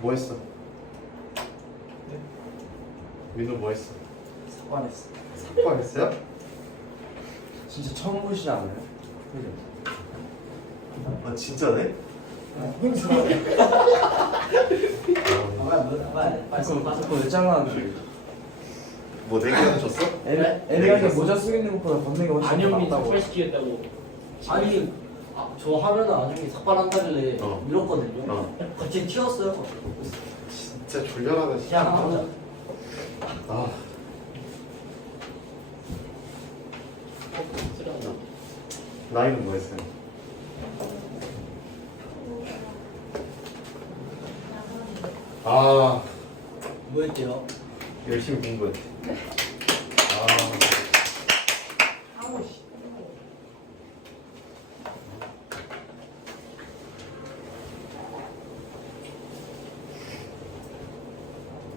뭐 했어? 네? 민호 뭐 했어? 삭발했어. 삭발했어요? 진짜 처음 보시지 않아요? 그죠? 아 진짜네? 그거 왜 잘라놨는데? 뭐 내기랑 줬어? 애들한테 모자 쓰고 있는 것보다 걷는 게 훨씬 안현미 낫다고. 삭발시키겠다고. 아니 저 하면은 나중에 삭발한다길래 밀었거든요. 갑자기 튀었어요. 진짜 졸려라다 진짜. 그냥 아 쓰라고. 나이는 뭐 했어요? 아 뭐였죠? 열심히 공부했지.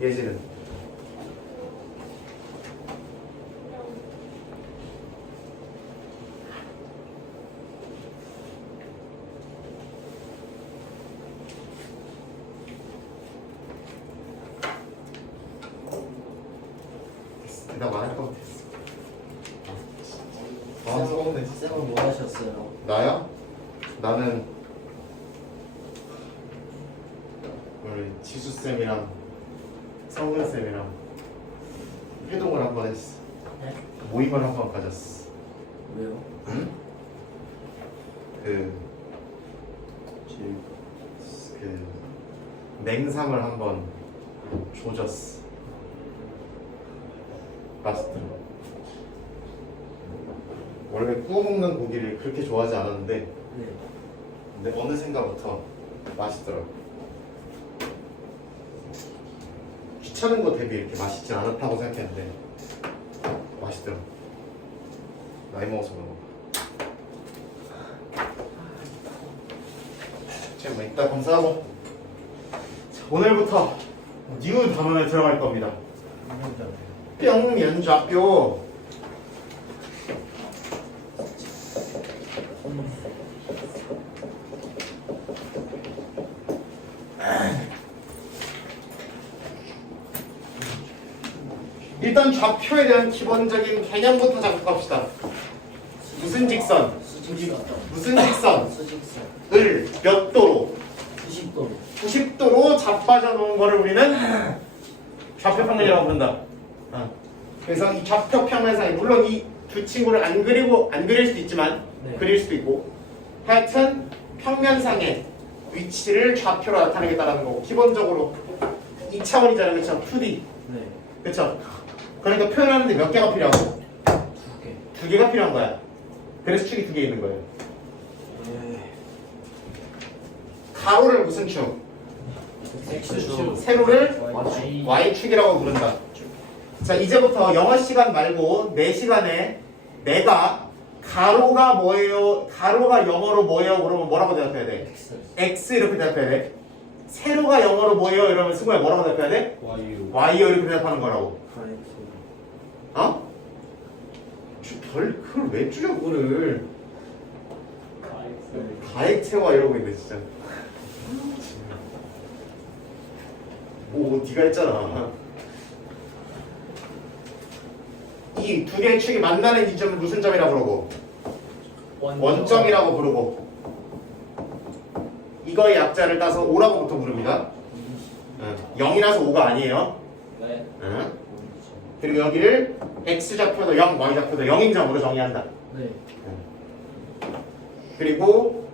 예지는 대답 안 할 것 같았어. 아 서운해. 쌤은 뭐 하셨어요? 나야? 나는 우리 지수쌤이랑 성근쌤이랑 회동을 한 번 했어. 네? 모임을 한 번 가졌어. 왜요? 응? 그 냉삼을 한 번 조졌어. 맛있더라. 원래 구워 먹는 고기를 그렇게 좋아하지 않았는데 네. 근데 어느샌가부터 맛있더라고. 귀찮은 거 대비 이렇게 맛있지 않았다고 생각했는데 맛있더라고. 나이 먹어서 그런 거. 지금 뭐 이따 검사하고 자, 오늘부터 뉴 단원에 들어갈 겁니다. 뿅면좌표. 일단 좌표에 대한 기본적인 개념부터 작곡합시다. 무슨 직선? 수직선. 무슨 직선? 수직선. 을 몇 도로? 90도. 90도로 자빠져 놓은 거를 우리는 좌표평면이라고 부른다. 그래서 이 좌표평면상에 물론 이 두 친구를 안 그릴 수도 있지만 네. 그릴 수도 있고 하여튼 평면상의 위치를 좌표로 나타내겠다는 거고 기본적으로 2차원이잖아요. 그렇죠? 2D. 네. 그렇죠? 그러니까 표현하는데 몇 개가 필요하고? 2개. 2개가 필요한 거야. 그래서 축이 2개 있는 거예요. 가로를 무슨 축? X축. 세로를 Y. Y축이라고 부른다. 자, 이제부터 영어 시간 말고 내 시간에 내가 가로가 뭐예요? 가로가 영어로 뭐예요? 그러면 뭐라고 대답해야 돼? X. X 이렇게 대답해야 돼. 세로가 영어로 뭐예요? 이러면 승우야 뭐라고 대답해야 돼? Y. Y요 이렇게 대답하는 거라고. X. 어? 그걸 왜 줄여 그거를? 가액체와 이러고 있네 진짜. 뭐 네가 했잖아. 이 두 개의 축이 만나는 지점을 무슨 점이라고 부르고? 원점이라고 부르고 이거의 약자를 따서 5라고부터 부릅니다. 0이라서 5가 아니에요. 네. 그리고 여기를 X좌표도 0, Y좌표도 0인 점으로 정의한다. 네. 그리고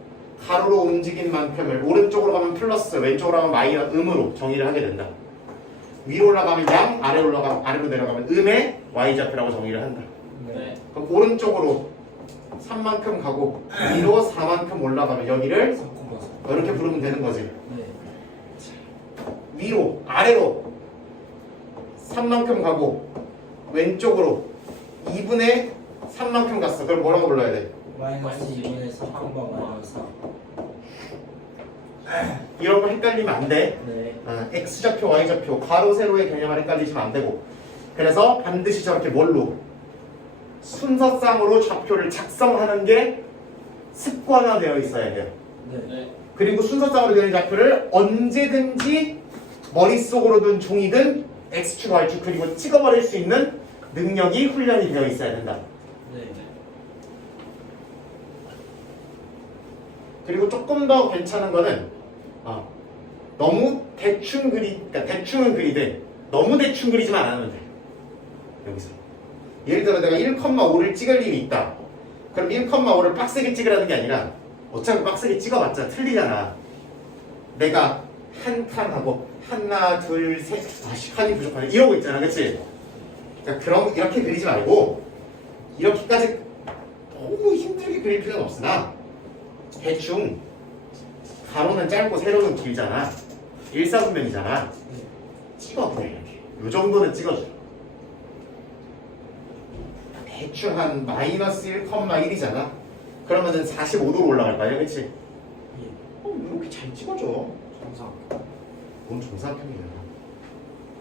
가로로 움직인 만큼을 오른쪽으로 가면 플러스, 왼쪽으로 가면 마이너스, 음으로 정의를 하게 된다. 위로 올라가면 양, 아래로 내려가면 음의 Y좌표라고 정의를 한다. 네. 그럼 오른쪽으로 3만큼 가고 위로 4만큼 올라가면 여기를 이렇게 부르면 되는 거지. 네. 위로, 아래로 3만큼 가고 왼쪽으로 2분의 3만큼 갔어. 그럼 뭐라고 불러야 돼? 마이너스 2분의 3번 마이너스 4. 이런 거 헷갈리면 안 돼. 네. X좌표, Y좌표, 가로, 세로의 개념을 헷갈리시면 안 되고 그래서 반드시 저렇게 뭘로? 순서상으로 좌표를 작성하는 게 습관화되어 있어야 돼요. 네. 그리고 순서상으로 되는 좌표를 언제든지 머릿속으로든 종이든 X축, Y축 그리고 찍어버릴 수 있는 능력이 훈련이 되어 있어야 된다. 네. 그리고 조금 더 괜찮은 거는 너무 대충 그러니까 대충은 그리되 너무 대충 그리지만 않으면 돼. 여기서 예를 들어 내가 1,5를 찍을 일이 있다. 그럼 1,5를 빡세게 찍으라는 게 아니라 어차피 빡세게 찍어봤자 틀리잖아. 내가 한 칸하고 하나 둘 셋 칸이 부족하네 이러고 있잖아, 그렇지? 그러니까 그런 이렇게 그리지 말고 이렇게까지 너무 힘들게 그릴 필요는 없으나 대충 가로는 짧고 세로는 길잖아. 일사분면이잖아. 찍어 그냥 이렇게. 요 정도는 찍어줘. 대충 한 마이너스 1,1이잖아. 그러면은 45도로 올라갈 거야, 그렇지? 이렇게 잘 찍어줘. 정상. 뭔 정사각형이야.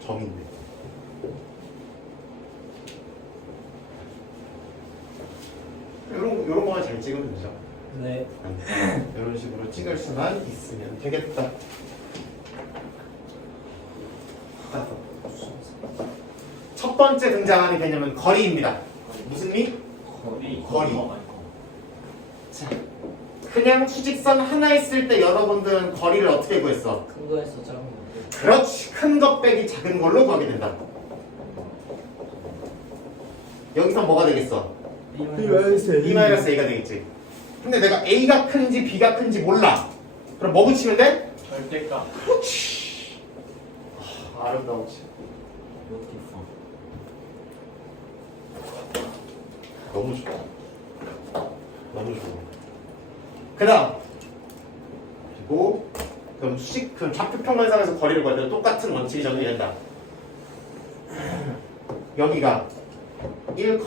점인데. 요런 거만 잘 찍으면 되죠. 네. 이런 식으로 찍을 수만 있으면 되겠다. 첫 번째 등장하는 개념은 거리입니다. 무슨 미? 거리. 자, 그냥 수직선 하나 있을 때 여러분들은 거리를 어떻게 구했어? 큰 거에서 작은 거. 그렇지. 큰 것 빼기 작은 걸로 구하게 된다. 여기서 뭐가 되겠어? B-A가 되겠지. 근데 내가 A가 큰지 B가 큰지 몰라. 그럼 뭐 붙이면 돼? 절대값. 그렇지. 아름다우지. 너무 좋아. 너무 좋아. 그 다음. 그리고 그럼 좌표평면상에서 거리를 구할 때 똑같은 원칙이 적용된다. 여기가 1,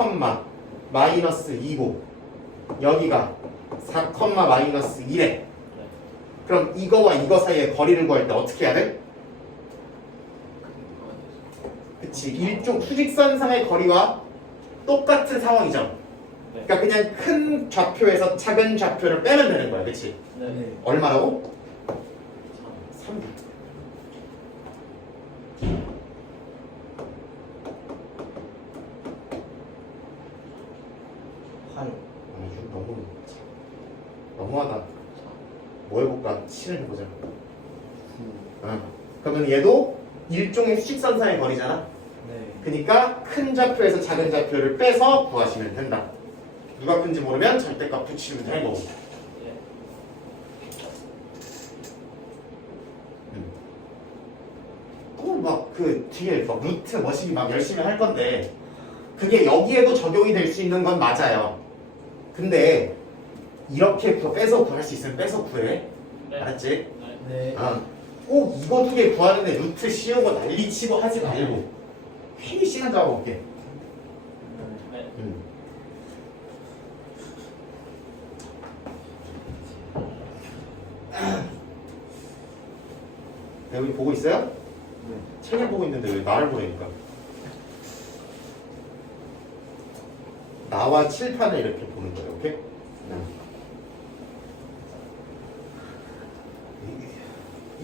마이너스 2고 여기가 4, 마이너스 1에 그럼 이거와 이거 사이에 거리를 구할 때 어떻게 해야 돼? 그치, 일종 수직선상의 거리와 똑같은 상황이죠. 그러니까 그냥 큰 좌표에서 작은 좌표를 빼면 되는 거야, 그치? 네. 얼마라고? 3. 너무하다. 뭐 해볼까? 7을 해보자. 그러면 얘도 일종의 수직선상의 거리잖아. 네. 그러니까 큰 좌표에서 작은 좌표를 빼서 구하시면 된다. 누가 큰지 모르면 절대값 붙이면 되는 거고. 또 막 그 뒤에 막 루트 머신이 막 열심히 할 건데 그게 여기에도 적용이 될 수 있는 건 맞아요. 근데 이렇게 빼서 구할 수 있으면 빼서 구해. 알았지? 네. 꼭 이거 두 개 구하는데 루트 씌우고 난리치고 하지 말고 괜히 시간 잡아볼게. 여기 보고 있어요? 네. 책을 보고 있는데 왜 나를 보내니까? 나와 칠판을 이렇게 보는 거예요, 오케이?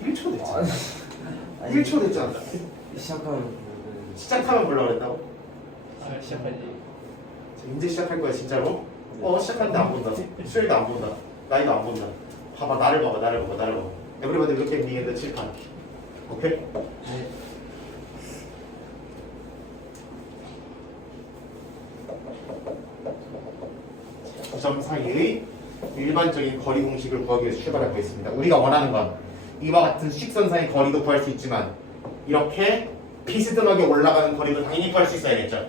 1초 됐잖아. 1초 됐잖아. 시작하면 시작하면 보려고 그랬다고? 시작하지. 이제 시작할 거야, 진짜로? 시작하는데 안 본다. 수요일도 안 본다. 나이도 안 본다. 봐봐, 나를 봐봐. Everybody look at me in the 칠판. 오케이? 네. 9점 사이의 일반적인 거리 공식을 구하기 위해서 출발하고 있습니다. 우리가 원하는 건 이와 같은 수직선 사이 거리도 구할 수 있지만 이렇게 비스듬하게 올라가는 거리도 당연히 구할 수 있어야겠죠.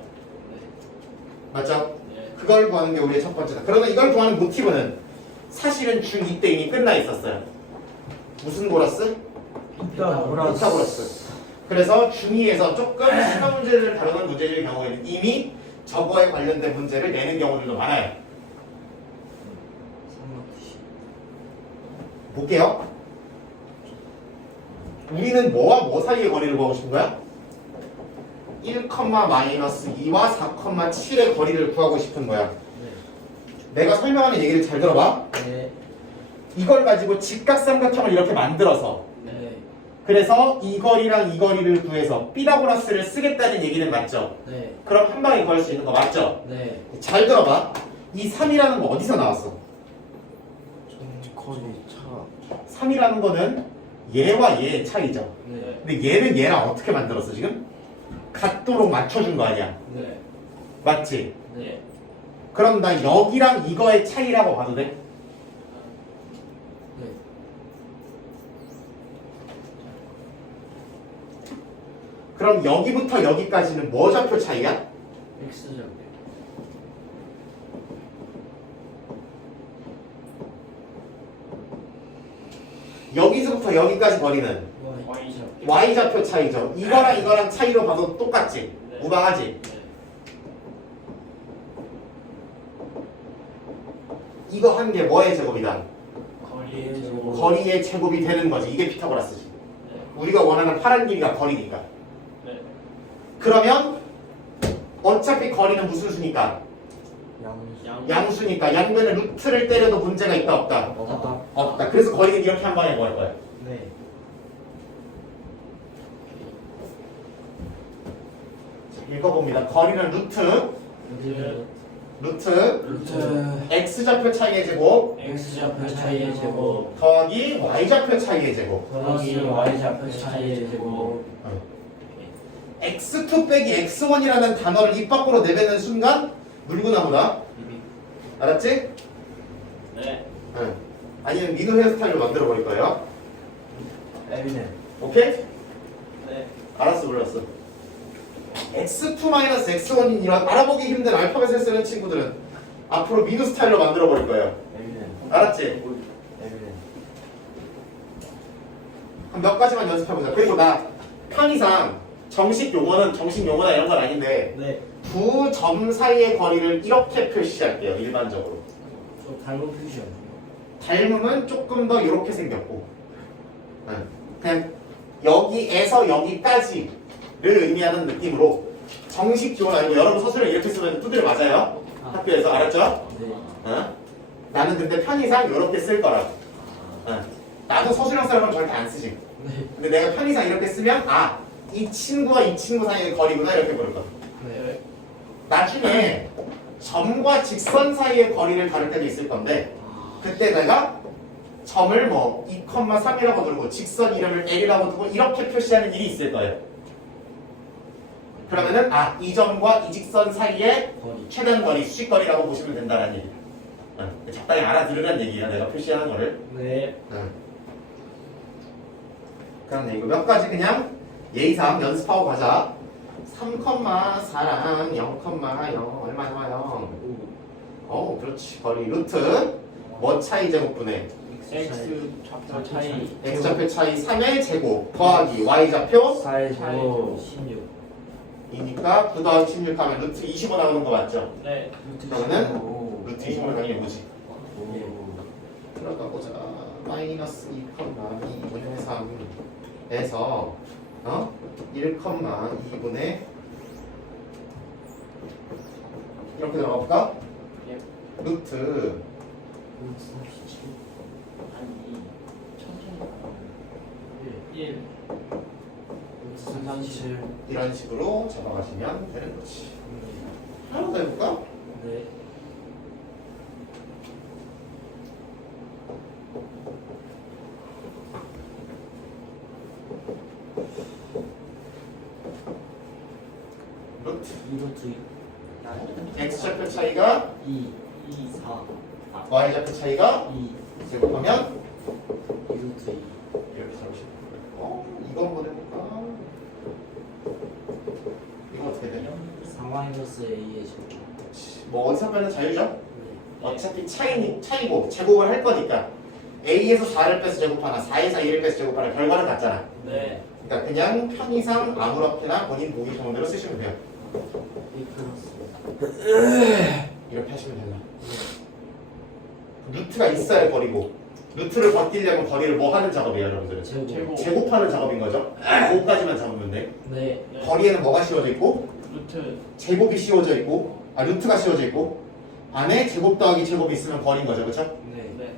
맞죠? 그걸 구하는 게 우리의 첫 번째다. 그러나 이걸 구하는 모티브는 사실은 중2 때 이미 끝나 있었어요. 무슨 보러스? 피타고라스. 그래서 중2에서 조금 시간 문제를 다루는 문제일 경우에는 이미 저거에 관련된 문제를 내는 경우들도 많아요. 볼게요. 우리는 뭐와 뭐 사이의 거리를 구하고 싶은 거야? 1,-2와 4,7의 거리를 구하고 싶은 거야. 내가 설명하는 얘기를 잘 들어봐. 네. 이걸 가지고 직각삼각형을 이렇게 만들어서 네. 그래서 이 거리랑 이 거리를 구해서 피타고라스를 쓰겠다는 얘기는 맞죠? 네. 그럼 한 방에 구할 수 있는 거 맞죠? 네. 잘 들어봐. 이 3이라는 거 어디서 나왔어? 거리 차 3이라는 거는 얘와 얘의 차이죠. 네. 근데 얘는 얘랑 어떻게 만들었어 지금? 같도록 맞춰준 거 아니야? 네. 맞지? 네. 그럼 나 여기랑 이거의 차이라고 봐도 돼? 네. 그럼 여기부터 여기까지는 뭐 좌표 차이야? X죠. 여기서부터 여기까지 거리는 Y죠. y 좌표 차이죠. 이거랑 이거랑 차이로 봐도 똑같지? 네. 무방하지? 네. 이거 한 게 뭐의 제곱이다? 거리의 네. 제곱. 거리의 제곱이 되는 거지. 이게 피타고라스지. 네. 우리가 원하는 파란 길이가 거리니까. 네. 그러면 어차피 거리는 무슨 수니까? 양 양수니까 양면에 루트를 때려도 문제가 있다 없다? 없다 없다. 그래서 거리는 이렇게 한 방에 구할 거야. 네. 자, 읽어봅니다. 거리는 루트 루트 x좌표 차이의 제곱 X좌표 차이의 제곱 더하기 y좌표 차이의 제곱. 더하기 Y좌표 차이의 제곱 x2 빼기 x1이라는 단어를 입 밖으로 내뱉는 순간 물구나무다. 알았지? 네. 응. 아니면 민호 헤어스타일로 만들어 버릴 거예요. 에비네 오케이? 네. 알았어, 몰랐어. x2-x1인 이런 알아보기 힘든 알파벳을 쓰는 친구들은 앞으로 민호 스타일로 만들어 버릴 거예요. 에비네 알았지? 에비네 그럼 몇 가지만 연습해보자. 그리고 나 편의상 정식 용어나 이런 건 아닌데 네. 두 점 사이의 거리를 이렇게 표시할게요. 일반적으로. 저 닮은 표시요. 닮음은 조금 더 이렇게 생겼고 그냥 여기에서 여기까지를 의미하는 느낌으로 정식 기원 아니고 여러분 서술을 이렇게 쓰면 두드려 맞아요. 학교에서 알았죠? 네. 나는 근데 편의상 이렇게 쓸 거라고. 나도 서술형 사람은 절대 안 쓰지. 네. 근데 내가 편의상 이렇게 쓰면 이 친구와 이 친구 사이의 거리구나 이렇게 보일 거야. 네. 나중에 점과 직선 사이의 거리를 다룰 때도 있을 건데 그때 내가 점을 뭐 2,3이라고 두고 직선 이름을 L이라고 두고 이렇게 표시하는 일이 있을 거예요. 그러면은 이 점과 이 직선 사이의 거리. 최단 거리, 수직거리라고 보시면 된다는 얘기야. 적당히 알아들으란 얘기야. 내가 표시하는 거를. 네. 그럼 이거 몇 가지 그냥 예의상 연습하고 가자. 3,4랑 0,0 얼마 나와요? 그렇지. 거리 루트 뭐 차이 제곱분의 X 좌표 차이. x좌표 차이 3의 제곱 더하기 y좌표 4의 제곱 16. 이니까 9 더하기 16 하면 루트 25 나오는 거 맞죠? 네. 그러면은 오. 루트 25는 당연히 뭐지? 오. 들어가 보자. 마이너스 2,2분의 3에서 1,2분의 이렇게 들어가 볼까? 예. 루트 아니. 천천히. 1. 37 이런 식으로 잡아가시면 되는 거지. 하나 더 해볼까? 네. 루트 2루트 x좌표 차이가 2. 2. 4. y좌표 차이가 2. 제곱하면 2루트 2. 이렇게 잡으시면 이거 한번 해볼까? 이거 어떻게 되냐? 4-A의 제곱. 뭐 어디서 빼는 자유죠? 네. 어차피 차이고 제곱을 할 거니까 A에서 4를 빼서 제곱하나 4에서 2를 빼서 제곱하나 결과는 같잖아. 네. 그러니까 그냥 편의상 아무렇게나 본인 보기 좋은 대로 쓰시면 돼요. 2 플러스. 이렇게 하시면 된다. 루트가 있어야 거리고 루트를 바뀌려면 거리를 뭐 하는 작업이에요, 여러분들은? 제곱. 제곱하는 작업인 거죠. 그거까지만 잡으면 돼. 네. 네. 거리에는 뭐가 씌워져 있고 루트. 제곱이 씌워져 있고 루트가 씌워져 있고 안에 제곱 더하기 제곱이 있으면 거리인 거죠, 그렇죠? 네. 네.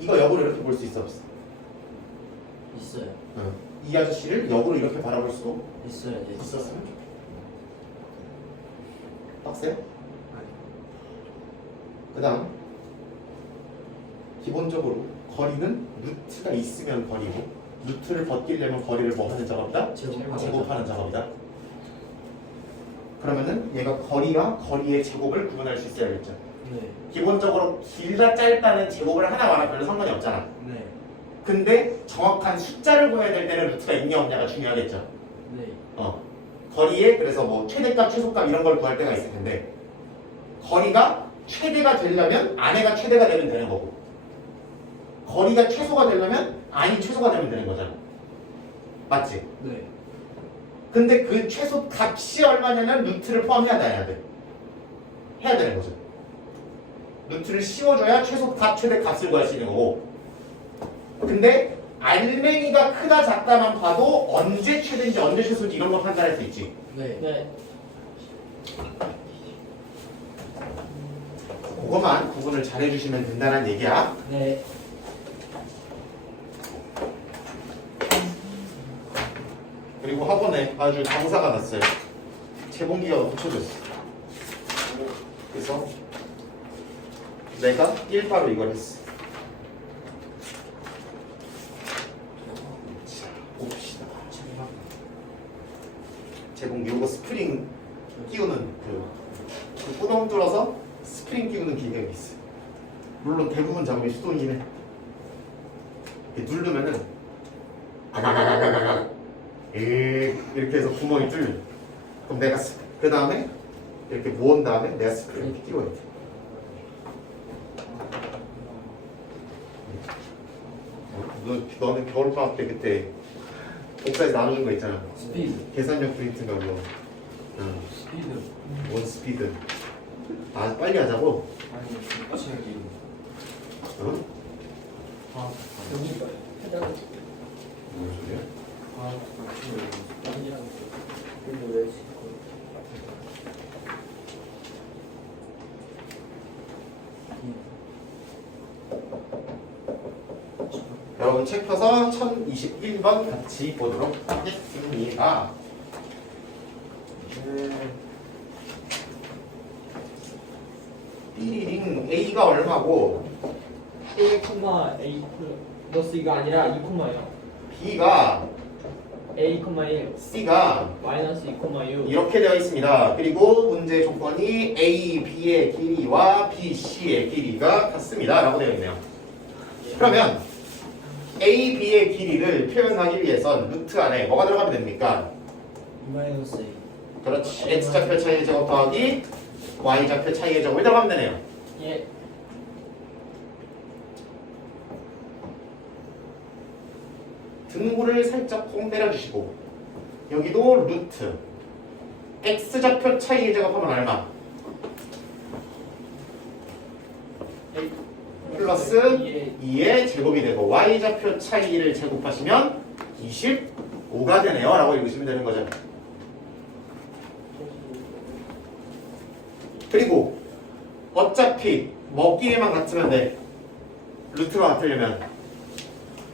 이거 역으로 이렇게 볼 수 있어 없어? 있어요. 이 아저씨를 역으로 이렇게 바라볼 수도 있어요. 네. 있었으면 빡세요? 그 다음 기본적으로 거리는 루트가 있으면 거리고 루트를 벗기려면 거리를 뭐 하는 작업이다? 제곱하는 작업이다. 그러면은 얘가 거리와 거리의 제곱을 구분할 수 있어야겠죠. 네. 기본적으로 길다 짧다는 제곱을 하나 말아 별로 상관이 없잖아. 네. 근데 정확한 숫자를 구해야 될 때는 루트가 있냐 없냐가 중요하겠죠. 네. 거리에 그래서 뭐 최대값 최소값 이런 걸 구할 때가 있을 텐데 거리가 최대가 되려면 안에가 최대가 되면 되는 거고 거리가 최소가 되려면 안이 최소가 되면 되는 거잖아. 맞지? 네. 근데 그 최소 값이 얼마냐면 루트를 포함해야 돼, 해야 돼. 해야 되는 거죠. 루트를 씌워줘야 최소 값, 최대 값을 구할 수 있는 거고. 근데 알맹이가 크다 작다만 봐도 언제 최대인지 언제 최소인지 이런 거 판단할 수 있지. 네. 네. 그거만 구분을 잘 해주시면 된다는 얘기야. 네. 그리고 학원에 아주 강사가 났어요. 재봉기가 붙여졌어. 그래서 내가 1바로 이걸 했어. 자, 봅시다. 재봉기 요거 스프링 끼우는 그 구멍 뚫어서 스프링 끼우는 기계가 있어요. 물론 대부분 작업이 수동이긴 해. 이렇게 누르면은 이렇게 해서 구멍이 뚫려. 그럼 내가 그 다음에 이렇게 모은 다음에 내가 스프링 이렇게 끼워야 돼. 너는 겨울방학 때 그때 복사해서 나눠준 거 있잖아. 스피드. 계산력 프린트인가 뭐. 스피드. 원 스피드. 아 빨리 하자고. 아니 갑자기 어? 여기가 해당 무슨 소리야? 아니라고. 근데 왜 여러분 책 펴서 1021번 같이 보도록 하겠습니다. 띠리링 A가 얼마고 1, A 플러스 이가 아니라 2,0 B가 A, 1 C가 마이너스 2,6 이렇게 되어 있습니다. 그리고 문제 조건이 A, B의 길이와 B, C의 길이가 같습니다. 라고 되어 있네요. 그러면 A, B의 길이를 표현하기 위해선 루트 안에 뭐가 들어가면 됩니까? 마이너스 A. 그렇지. X좌표 차이의 제곱 더하기 Y좌표 차이의 제곱이 들어가면 되네요. 예. 등호를 살짝 콩 때려주시고 여기도 루트 X좌표 차이의 제곱하면 얼마? A 플러스 2의 제곱이 되고 Y좌표 차이를 제곱하시면 25가 되네요 라고 읽으시면 되는 거죠. 그리고 어차피 먹기에만 같으면 돼. 루트가 같으려면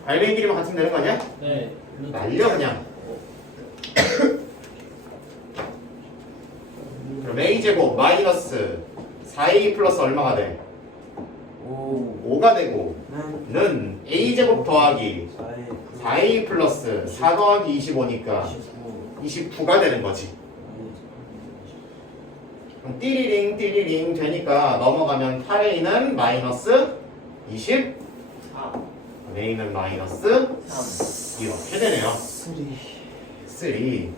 알맹이 길이만 같으면 되는 거 아니야? 네. 날려 그냥. 그럼 A제곱 마이너스 4A 플러스 얼마가 돼? 오. 5가 되고 는 는 A제곱 더하기 4에 4A 플러스 4 더하기 25니까 25. 29가 되는 거지. 그럼 띠리링 띠리링 되니까 넘어가면 8A는 마이너스 20 4 A는 마이너스 3 이렇게 되네요. 3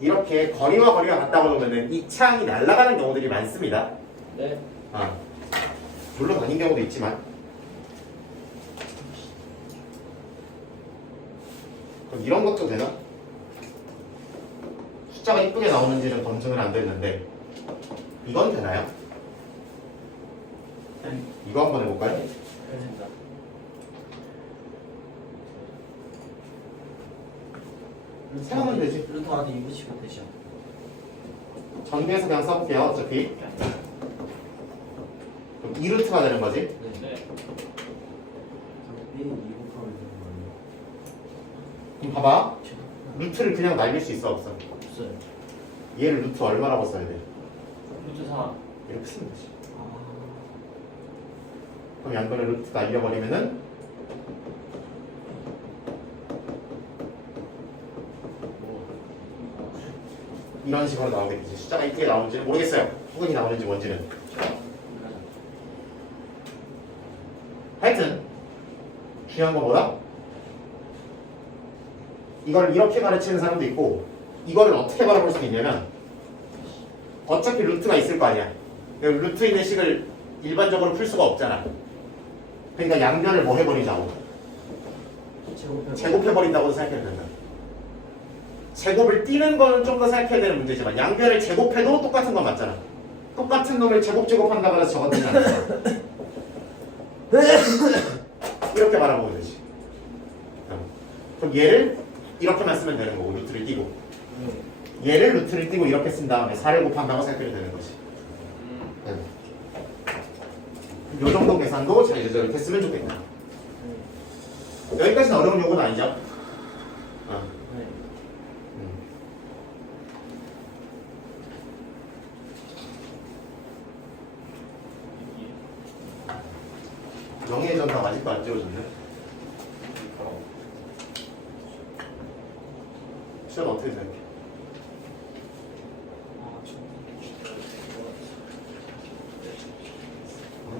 이렇게 거리와 거리가 같다 보면은 이 창이 날아가는 경우들이 많습니다. 네. 물론 아닌 경우도 있지만. 그럼 이런 것도 되나? 숫자가 이쁘게 나오는지는 검증은 안 됐는데 이건 되나요? 이거 한번 해볼까요? 됩니다. 생각하면 되지. 루트 안에 이거 치면 되죠. 전개해서 그냥 써볼게요. 어차피 그럼 2루트가 되는 거지. 네. B 2 곱하면 되는 거 아니에요? 그럼 봐봐. 루트를 그냥 날릴 수 있어 없어? 없어요. 얘를 루트 얼마라고 써야 돼? 루트 4. 이렇게 쓰면 되지. 아. 그럼 양변에 루트 날려버리면은 이런 식으로 나오겠지. 숫자가 이렇게 나오는지는 모르겠어요. 후근이 나오는지 뭔지는. 하여튼 중요한 건 뭐다? 이걸 이렇게 가르치는 사람도 있고 이걸 어떻게 바라볼 수 있냐면 어차피 루트가 있을 거 아니야. 루트 있는 식을 일반적으로 풀 수가 없잖아. 그러니까 양변을 뭐 해버리자고. 제곱해버린다고 생각해도 된다. 제곱을 띄는 거는 좀 더 생각해야 되는 문제지만 양변을 제곱해도 똑같은 건 맞잖아. 똑같은 놈을 제곱한다고 해서 저건 되지 않잖아. 이렇게 바라보면 되지. 그럼 얘를 이렇게만 쓰면 되는 거고 루트를 띄고 얘를 루트를 띄고 이렇게 쓴 다음에 4를 곱한다고 생각해도 되는 거지. 요 정도 계산도 잘 이렇게 쓰면 좋겠다. 여기까지는 어려운 요구는 아니죠? 네. 명예의 전당 아직도 안 지워졌네. 시간 어떻게 생각해?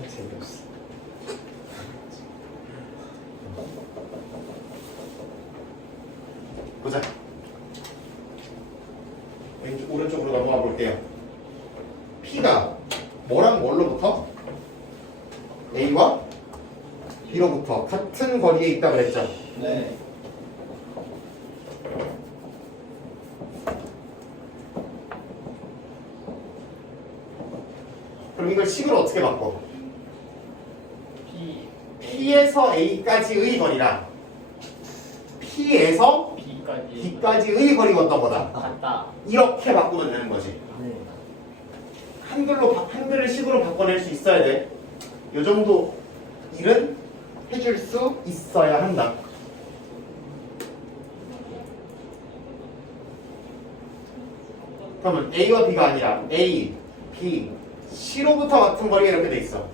재미없어. 보자. 왼쪽, 오른쪽으로 넘어가 볼게요. P가 뭐랑 뭘로부터? A와 B로부터 같은 거리에 있다 그랬죠? 네. 그럼 이걸 식으로 어떻게 바꿔? P, P에서 A까지의 거리랑 P에서 B까지. B까지의 거리가 어떤 거다? 같다. 이렇게 바꾸면 되는 거지. 네. 한글을 식으로 바꿔낼 수 있어야 돼. 요 정도 일은 해줄 수 있어야 한다. 그러면 A와 B가 아니라 A, B, C로부터 같은 거리가 이렇게 돼 있어.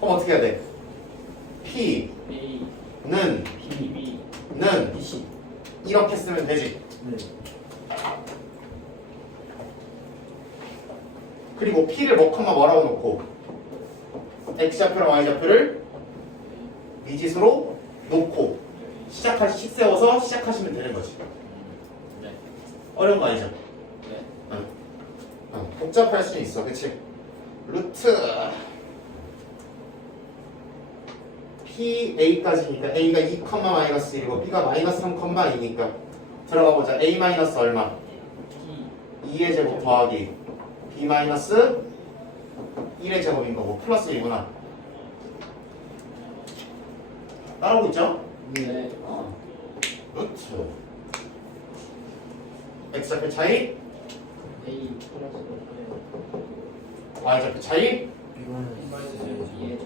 그럼 어떻게 해야 돼? P는 A, P, B. BC. 이렇게 쓰면 되지. 네. 그리고 P를 뭐라고 놓고 X좌표랑 Y좌표를 미지수로 놓고 식 세워서 시작하시면 되는 거지. 네. 어려운 거 아니죠? 네. 복잡할 수는 있어, 그치? 루트 PA까지니까 A가 2, -1이고 B가 -3,2니까 들어가 보자. A- 얼마? P, 2의 제곱 더하기 B- 1의 제곱인 거고 플러스 1구나. 따라오고 있죠? 네. 루트 X좌표 차이, A 플러스 Y좌표 차이, B의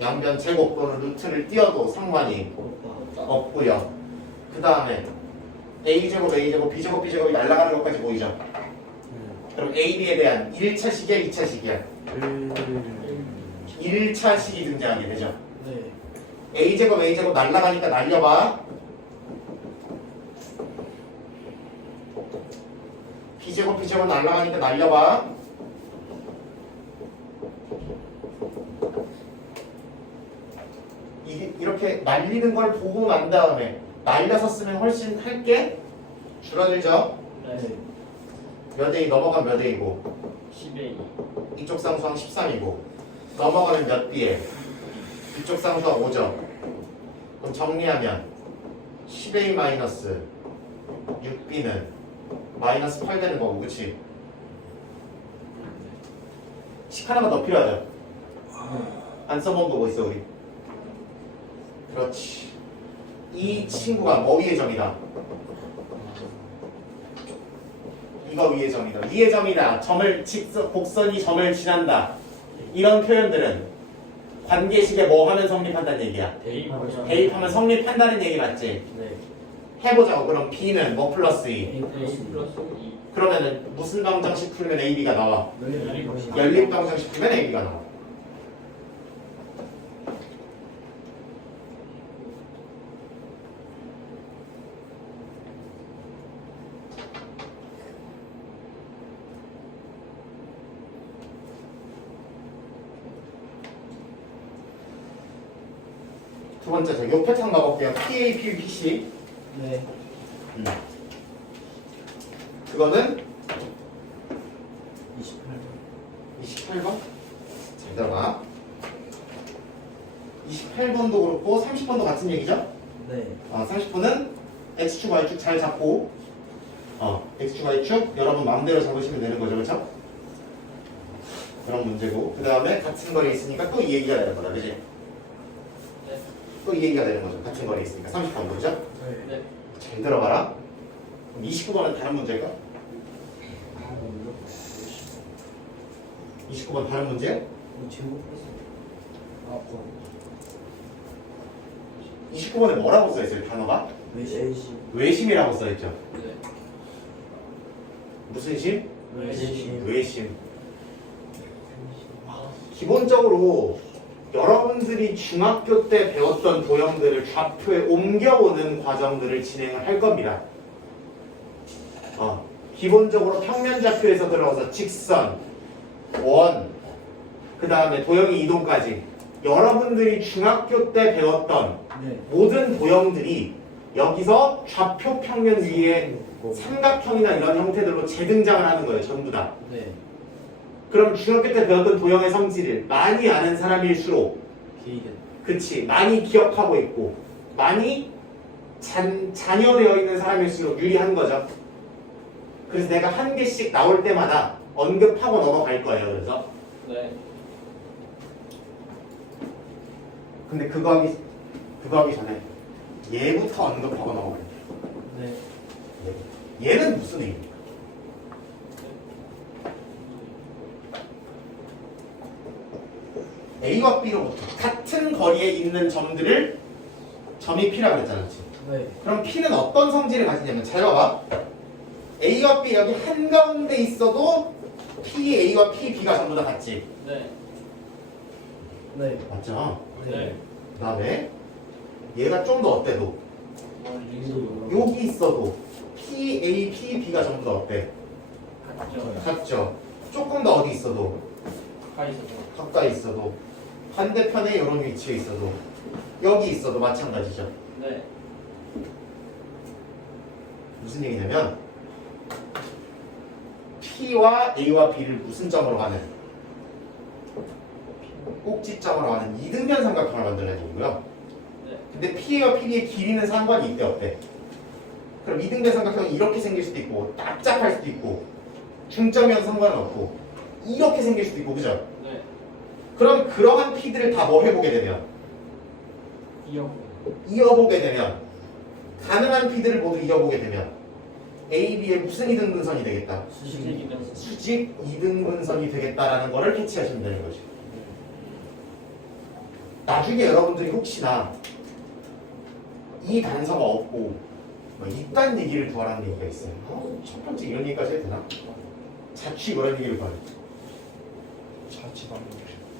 양변 제곱 또는 루트를 띄어도 상관이 없고요. 그 다음에 A제곱, B제곱, B제곱이 날아가는 것까지 보이죠? 그럼 A, B에 대한 1차 식이야, 2차 식이야? 1차 식이 등장하게 되죠. 네. A제곱 날아가니까 날려봐. B제곱 날아가니까 날려봐. 이렇게 날리는 걸 보고 난 다음에 날려서 쓰면 훨씬 할게 줄어들죠? 네. 몇 A 넘어가면 몇 A고 10A. 이쪽 상수항 13이고 넘어가면 몇 B에 이쪽 상수항 5죠. 그럼 정리하면 10A 마이너스 6B는 마이너스 8 되는 거고, 그치? 식 하나가 더 필요하죠? 안 써본 거 뭐 있어 우리? 그렇지. 이 친구가 뭐 위의 점이다? 이거 위의 점이다. 위의 점이다. 점을 곡선이 점을 지난다. 이런 표현들은 관계식에 뭐 하면 성립한다는 얘기야? 대입하면 성립한다는 얘기 맞지? 네. 해보자고. 그럼 B는 뭐 플러스 2? A 플러스 A 플러스 2. 그러면은 무슨 방정식 풀면 AB가 나와? 연립 연립 방정식 풀면 AB가 나와. 두 번째, 요 패턴 가볼게요. PA, PB, PC. 네. 그거는 28번. 28번? 잘 들어봐. 28번도 그렇고 30번도 같은 얘기죠? 네. 30번은 X축, Y축 잘 잡고 X축, Y축 여러분 마음대로 잡으시면 되는 거죠. 그렇죠? 그런 문제고 그 다음에 같은 거리에 있으니까 또 이 얘기가 되는 거다. 그지? 네. 또 이 얘기가 되는 거죠. 같은 거리에 있으니까 30번 그죠? 네. 네. 잘 들어봐라. 그럼 29번은 다른 문제일까? 29번 다른 문제? 제곱 플러스. 아, 29번에 뭐라고 써있어요? 단어가? 외심. 외심이라고 써있죠. 네. 무슨 심? 외심. 외심. 기본적으로 여러분들이 중학교 때 배웠던 도형들을 좌표에 옮겨오는 과정들을 진행을 할 겁니다. 기본적으로 평면 좌표에서 들어가서 직선, 원, 그 다음에 도형의 이동까지 여러분들이 중학교 때 배웠던 네. 모든 도형들이 여기서 좌표 평면 위에 삼각형이나 이런 형태들로 재등장을 하는 거예요. 전부 다. 네. 그럼 중학교 때 배웠던 도형의 성질을 많이 아는 사람일수록 기획. 그치 많이 기억하고 있고 많이 잔여되어 있는 사람일수록 유리한 거죠. 그래서 내가 한 개씩 나올 때마다 언급하고 넘어갈 거예요. 그래서 네. 근데 그거 하기 전에 얘부터 언급하고 넘어갈게요. 네. 얘는 무슨 의미입니까? A와 B로부터 같은 거리에 있는 점들을 점이 P라고 그랬잖아. 그치? 네. 그럼 P는 어떤 성질을 가지냐면 잘 봐봐. A와 B 여기 한가운데 있어도 P, A와 P, B가 전부 다 같지? 네. 네. 맞죠? 네. 그 다음에 얘가 좀 더 어때도 링도 여기 있어도 P, A, P, B가 전부 다 어때? 같죠. 같죠? 조금 더 어디 있어도 가까이 있어서. 가까이 있어도 반대편에 이런 위치에 있어도 여기 있어도 마찬가지죠. 네. 무슨 얘기냐면 P와 A와 B를 무슨 점으로 가는 꼭지점으로 가는 이등변 삼각형을 만들려는 얘기고요. 네. 근데 P와 PB의 길이는 상관이 있대 없대? 그럼 이등변 삼각형이 이렇게 생길 수도 있고 납작할 수도 있고 중점이어도 상관은 없고 이렇게 생길 수도 있고 그죠? 네. 그럼 그러한 P들을 다 뭐 해보게 되면 이어보게 되면 가능한 P들을 모두 이어보게 되면 A, B의 무슨 이등분선이 되겠다? 수직 수직 이등분선이 되겠다라는 거를 캐치하시면 되는 거죠. 나중에 여러분들이 혹시나 이 단서가 없고 뭐 이딴 얘기를 구하라는 얘기가 있어요. 첫 번째 이런 얘기까지 해도 되나? 자취 그런 얘기를 구하래.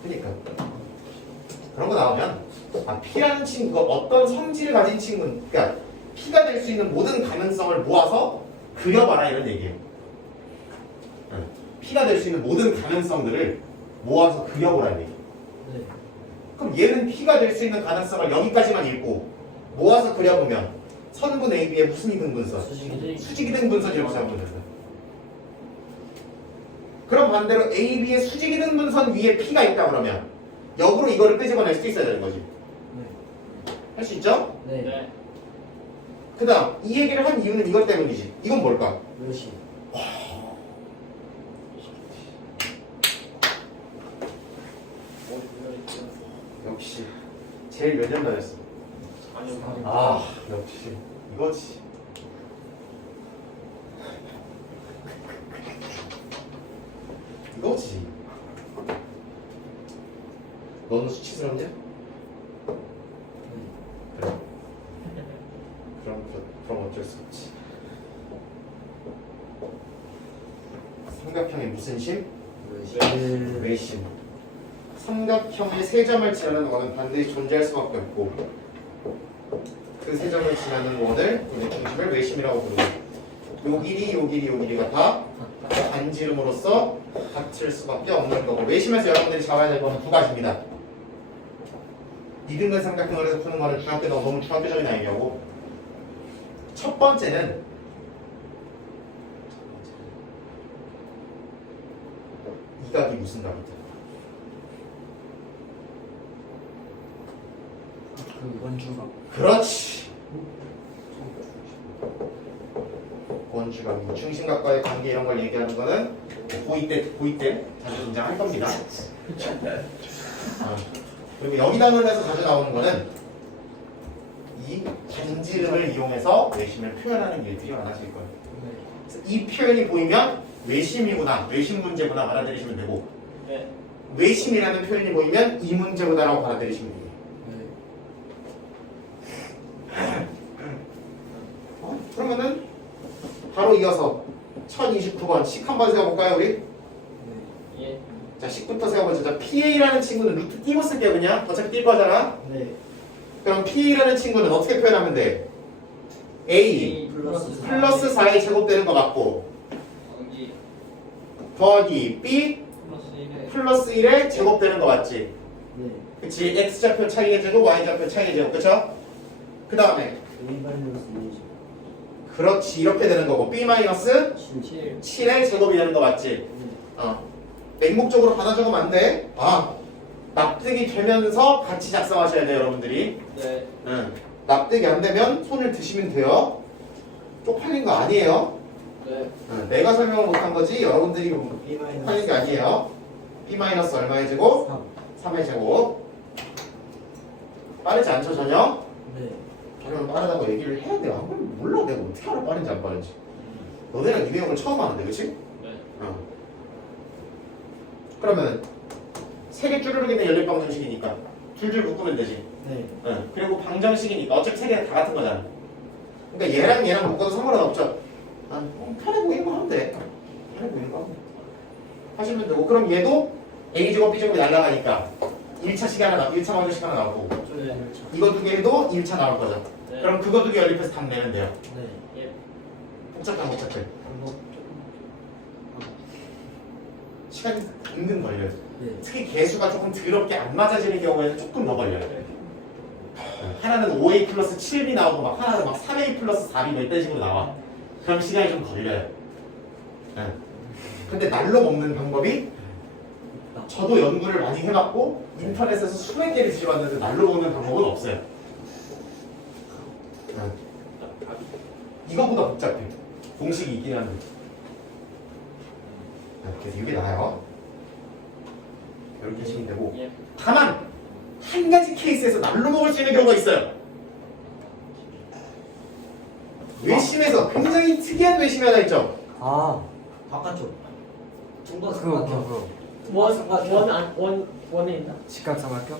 그러니까 그런 거 나오면 P라는 친구가 어떤 성질을 가진 친구는 그러니까 P가 될 수 있는 모든 가능성을 모아서 그려봐라 이런 얘기예요. P가 될 수 있는 모든 가능성들을 모아서 그려보라는 얘기. 네. 그럼 얘는 P가 될 수 있는 가능성을 여기까지만 읽고 모아서 그려보면 선분 AB의 무슨 이등분선? 수직 이등분선 이렇게 잡으면 된다. 그럼 반대로 AB의 수직 이등분선 위에 P가 있다 그러면 역으로 이거를 끄집어낼 수도 있어야 되는 거지. 네. 할 수 있죠? 네. 네. 그 다음 이 얘기를 한 이유는 이것 때문이지. 이건 뭘까? 외심. 역시 제일 몇 년 다녔어? 아니요. 아 역시 이거지. 이거지. 너는 수치스럽냐? 그래. 그럼 어쩔 수 없지. 삼각형의 무슨 심? 외심. 삼각형의 세 점을 지나는 원은 반드시 존재할 수밖에 없고 그 세 점을 지나는 원을 우리 중심을 외심이라고 부르고 요 길이 요 길이 요 길이가 다 반지름으로써 같을 수밖에 없는 거고 외심에서 여러분들이 잡아야 될 거는 두 가지입니다. 이등분 삼각형을 해서 푸는 거는 중학교 너무 중학교적인 아이디어고 첫 번째는 이 각이 무슨 각이죠? 그 원주각. 그렇지. 원주각, 중심각과의 관계 이런 걸 얘기하는 거는 고2 때 자주 등장할 겁니다. 그리고 여기 단원에서 자주 나오는 거는 이 반지름을 이용해서 외심을 표현하는 일들이 많아질 거예요. 그래서 이 표현이 보이면 외심이구나, 외심 문제구나 받아들이시면 되고 네. 외심이라는 표현이 보이면 이 문제구나라고 받아들이시면 돼요. 그러면은 바로 이어서 1029번 식 한번 세워볼까요 우리? 예. 자 식부터 세워보자. 자, PA라는 친구는 루트 띄고 쓸게요 그냥. 어차피 띄 거잖아. 네. 그럼 PA라는 친구는 어떻게 표현하면 돼? A 플러스 4의 제곱되는 거 맞고 여기 더하기 B 플러스 1에 플러스 1의 제곱되는 거 맞지? 네. 그치? X좌표 차이의 제곱, Y좌표 차이의 제곱 그쵸? 그 다음에 A 마이너스 2죠. 그렇지 이렇게 되는 거고 B 마이너스 7 7의 제곱이 되는 거 맞지? 맹목적으로 받아 적으면 안 돼. 납득이 되면서 같이 작성하셔야 돼요 여러분들이. 네. 납득이 안 되면 손을 드시면 돼요. 쪽팔린 거 아니에요. 네. 내가 설명을 못한 거지 여러분들이 B 하는 마이너스 게 아니에요. B 마이너스 얼마의 제곱? 3. 3의 제곱. 빠르지 않죠 전혀? 네. 그러면 빠르다고 얘기를 해야 돼요. 안 그러면 몰라 내가 어떻게 알아 빠른지 안 빠른지. 너네랑 이 내용을 처음 하는데 그치? 네. 그러면 세 개 쭈르륵 있는 연립방정식이니까 줄줄 묶으면 되지. 네. 그리고 방정식이니까 어차피 세 개 다 같은 거잖아. 그러니까 얘랑 묶어도 상관은 없죠. 편해 보이는 거 하면 돼. 편해 보이는 거 하시면 되고 그럼 얘도 A제곱 B제곱이 날라가니까 1차 시간 하나 1차 방정식 하나 나오고 네. 이거 두 개도 1차 나올 거죠. 네. 그럼 그거 두 개 연립해서 답 내면 돼요. 네. 예. 복잡해. 한번 시간이 은근 걸려요. 네. 특히 개수가 조금 더럽게 안 맞아지는 경우에는 조금 더 걸려요. 하나는 5a 플러스 7b 나오고 막 하나는 막 3a 플러스 4b 뭐 이런 식으로 나와. 그럼 시간이 좀 걸려요. 근데 날로 먹는 방법이 저도 연구를 많이 해봤고 인터넷에서 수백 개를 뒤져봤는데 날로 먹는 방법은 없어요. 이거보다 복잡해. 공식이 있긴 한데. 그래서 이게 나아요. 이렇게 하시면 되고 예. 다만 한 가지 케이스에서 날로 먹을 수 있는 경우가 있어요. 외심에서 굉장히 특이한 외심이 하나 있죠. 바깥쪽. 중간 그거. 원에 있나? 직각삼각형?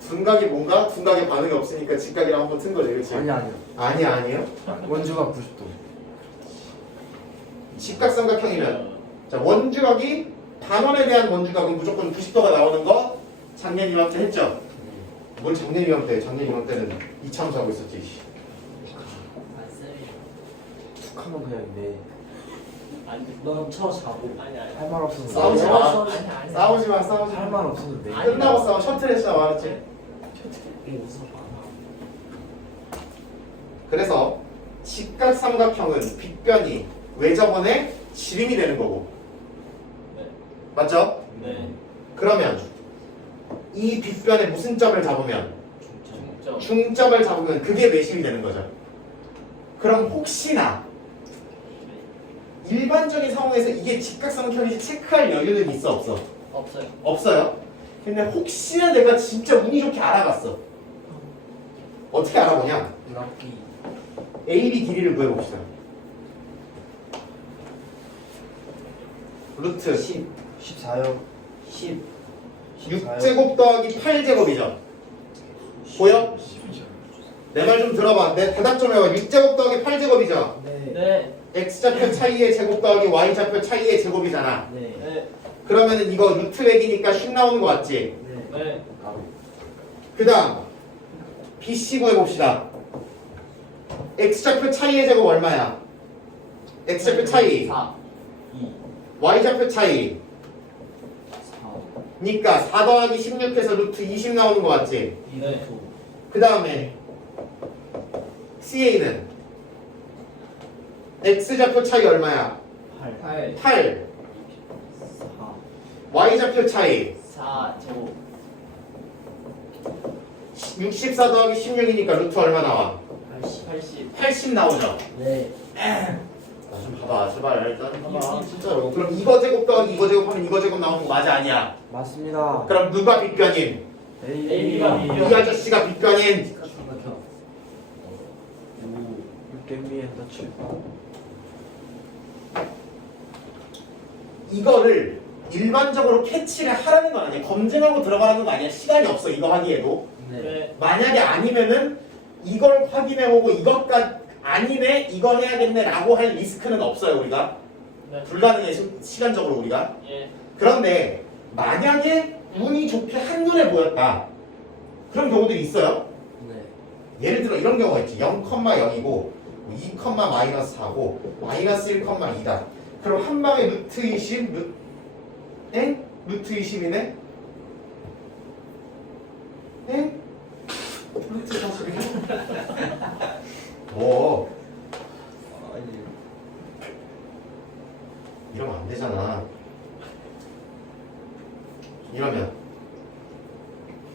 둔각이 뭔가? 둔각에 반응이 없으니까 직각이랑 한번 튼 거지, 그렇지? 아니요. 아니에요. 원주각 90도. 직각삼각형이면 자 원주각이 단원에 대한 원주각은 무조건 90도가 나오는 거 작년 이맘때 했죠? 뭘 작년 이맘때? 작년 이맘때는 이참수 하고 있었지. 툭 하면 그냥 네. 너 자고. 아니. 할 말 없어서 싸우지 네. 마. 싸우지 마. 할 말 없어서 네. 끝나고 싸워. 셔틀에서 말했지. 이게 무슨 말? 그래서 직각삼각형은 빗변이 외접원의 지름이 되는 거고 네. 맞죠? 네. 그러면 이 빗변에 무슨 점을 잡으면 중점. 중점을 잡으면 그게 외심이 되는 거죠. 그럼 혹시나 일반적인 상황에서 이게 직각삼각형인지 체크할 여유는 있어 없어? 없어요. 없어요. 근데 혹시나 내가 진짜 운이 좋게 알아봤어. 어떻게 알아보냐? 락기 AB 길이를 구해봅시다. 루트 10 14요 10 6제곱 더하기 8제곱이죠. 보여? 내 말 좀 들어봐. 내 대답 좀 해봐. 6제곱 더하기 8제곱이죠. 네. 네. x좌표 차이의 제곱 더하기 y좌표 차이의 제곱이잖아. 네. 네. 그러면은 이거 루트 100이니까 10 나오는 거 맞지? 네. 네. 그 다음 BC 구해봅시다. x좌표 차이의 제곱 얼마야? x좌표 차이 4 2 y좌표 차이 4 니까 4 더하기 16해서 루트 20 나오는 거 맞지? 네. 그 다음에 CA는 x좌표 차이 얼마야? 8 8. 8 4 y좌표 차이 4 제곱 64 더하기 16이니까 루트 얼마 나와? 80 80 나오죠? 네. 나 좀 봐봐 제발 일단 봐봐 진짜로 그럼 이거 제곱 더하기 이거 제곱하면 이거 제곱 나오는 거 맞아 아니야? 맞습니다. 그럼 누가 빗변인? A가 이 빗변. 아저씨가 빗변인 육개미엔더 칠파. 이거를 일반적으로 캐치를 하라는 건 아니야 검증하고 들어가라는 건 아니야 시간이 없어 이거 하기에도 네. 네. 만약에 아니면은 이걸 확인해보고 이것까 아니네 이거 해야겠네 라고 할 리스크는 없어요 우리가 네. 불가능해 시간적으로 우리가 예. 그런데 만약에 운이 좋게 한눈에 보였다 그런 경우들이 있어요 네. 예를 들어 이런 경우가 있지 0,0이고 2, -4고 마이너스 1,2다 그럼 한 방에 루트 20 에? 루트 20이네? 에? 루트 40이네? 뭐 아니. 이러면 안 되잖아 이러면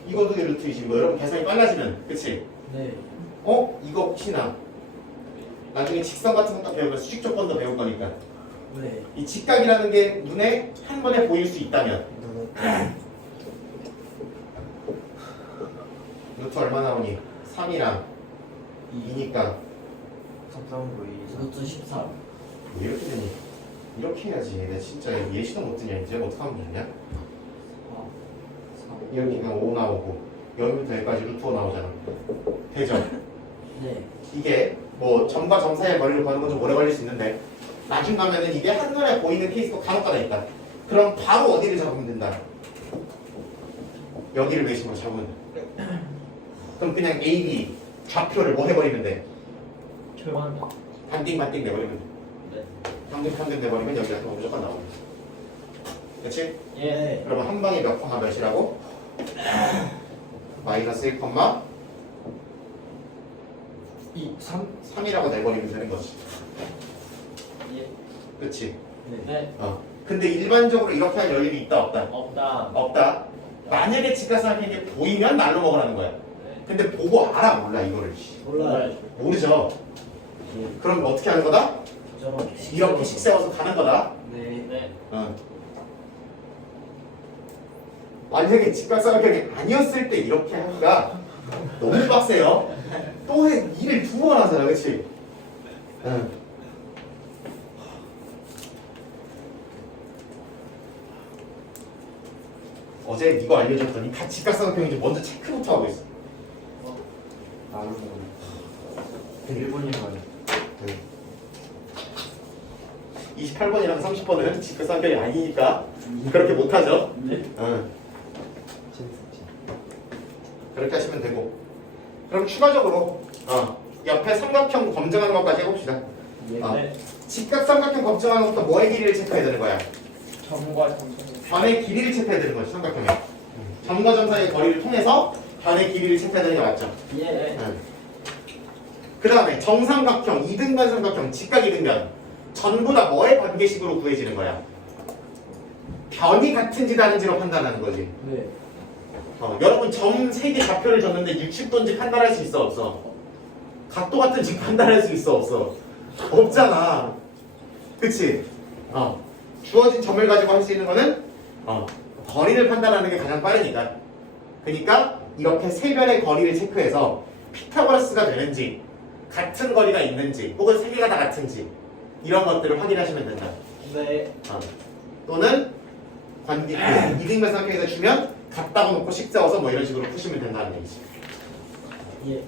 이것도 루트 20이고 여러분 계산이 빨라지면 그치? 네. 이거 혹시나 나중에 직선 같은 것도 배우면 수직 조건도 배울 거니까 네. 이 직각이라는 게 눈에 한 번에 보일 수 있다면 루트 얼마 나오니? 3이랑 2니까 삼삼으로 루트 13 왜 이렇게 되니? 이렇게 해야지 내가 진짜 예시도 못 드냐 이제 어떻게 하면 되냐? 4 이렇게 그냥 5 나오고 여기부터 여기까지 루트 5 나오잖아 되죠? 네. 이게 뭐 점과 점 사이의 거리를 거는 건 좀 오래 걸릴 수 있는데 나중 가면은 이게 한눈에 보이는 케이스도 간혹가다 있다. 그럼 바로 어디를 잡으면 된다? 여기를 외심으로 잡으면 돼. 그럼 그냥 A, B 좌표를 뭐 해버리면 돼? 결과는 반띵 내버리면 돼. 네. 평균 내버리면 여기가 또 무조건 나오는 거지. 그치? 예. 그러면 한 방에 몇 컴마 몇이라고? 마이너스 1 2, 3. 3이라고 내버리면 되는 거지. 예. 그치? 네. 근데 일반적으로 이렇게 할 여유가 있다 없다? 없다. 없다. 만약에 직각삼각형이 게 보이면 말로 먹으라는 거야. 네. 근데 보고 알아 몰라 이거를. 몰라요 모르죠. 그럼 어떻게 하는 거다? 이렇게 식 세워서 가는 거다. 네. 네. 만약에 직각삼각형이 아니었을 때 이렇게 하기가 너무 빡세요. 또 해, 일을 2번 하잖아, 그렇지? 어제 이거 알려줬더니 다 직각삼각형인지 먼저 체크부터 하고 있어. 나를 보고. 일본인가요? 28번이랑 30번은 직각삼각형이 아니니까 그렇게 못하죠. 네. 재밌었지. 그렇게 하시면 되고. 그럼 추가적으로 옆에 삼각형 검증하는 것까지 해봅시다. 예. 네. 직각삼각형 검증하는 것부터 뭐의 길이를 체크해야 되는 거야? 점과 점. 변의 길이를 체크해야 되는 거지 삼각형에. 점과 점 사이의 거리를 통해서 변의 길이를 체크해야 되는 게 맞죠? 예. 그 다음에 정삼각형, 이등변 삼각형, 직각 이등변 전부 다 뭐의 관계식으로 구해지는 거야? 변이 같은지 다른지로 판단하는 거지. 네. 여러분 점 3개 좌표를 줬는데 60도인지 판단할 수 있어 없어? 각도 같은지 판단할 수 있어 없어? 없잖아. 그치? 주어진 점을 가지고 할 수 있는 거는 거리를 판단하는 게 가장 빠르니까. 그러니까 이렇게 세 변의 거리를 체크해서 피타고라스가 되는지 같은 거리가 있는지 혹은 세 개가 다 같은지 이런 것들을 확인하시면 된다. 네. 또는 관계 이등변 삼각형에서 주면 같다고 놓고 식 세워서 뭐 이런 식으로 푸시면 된다는 얘기지. 예.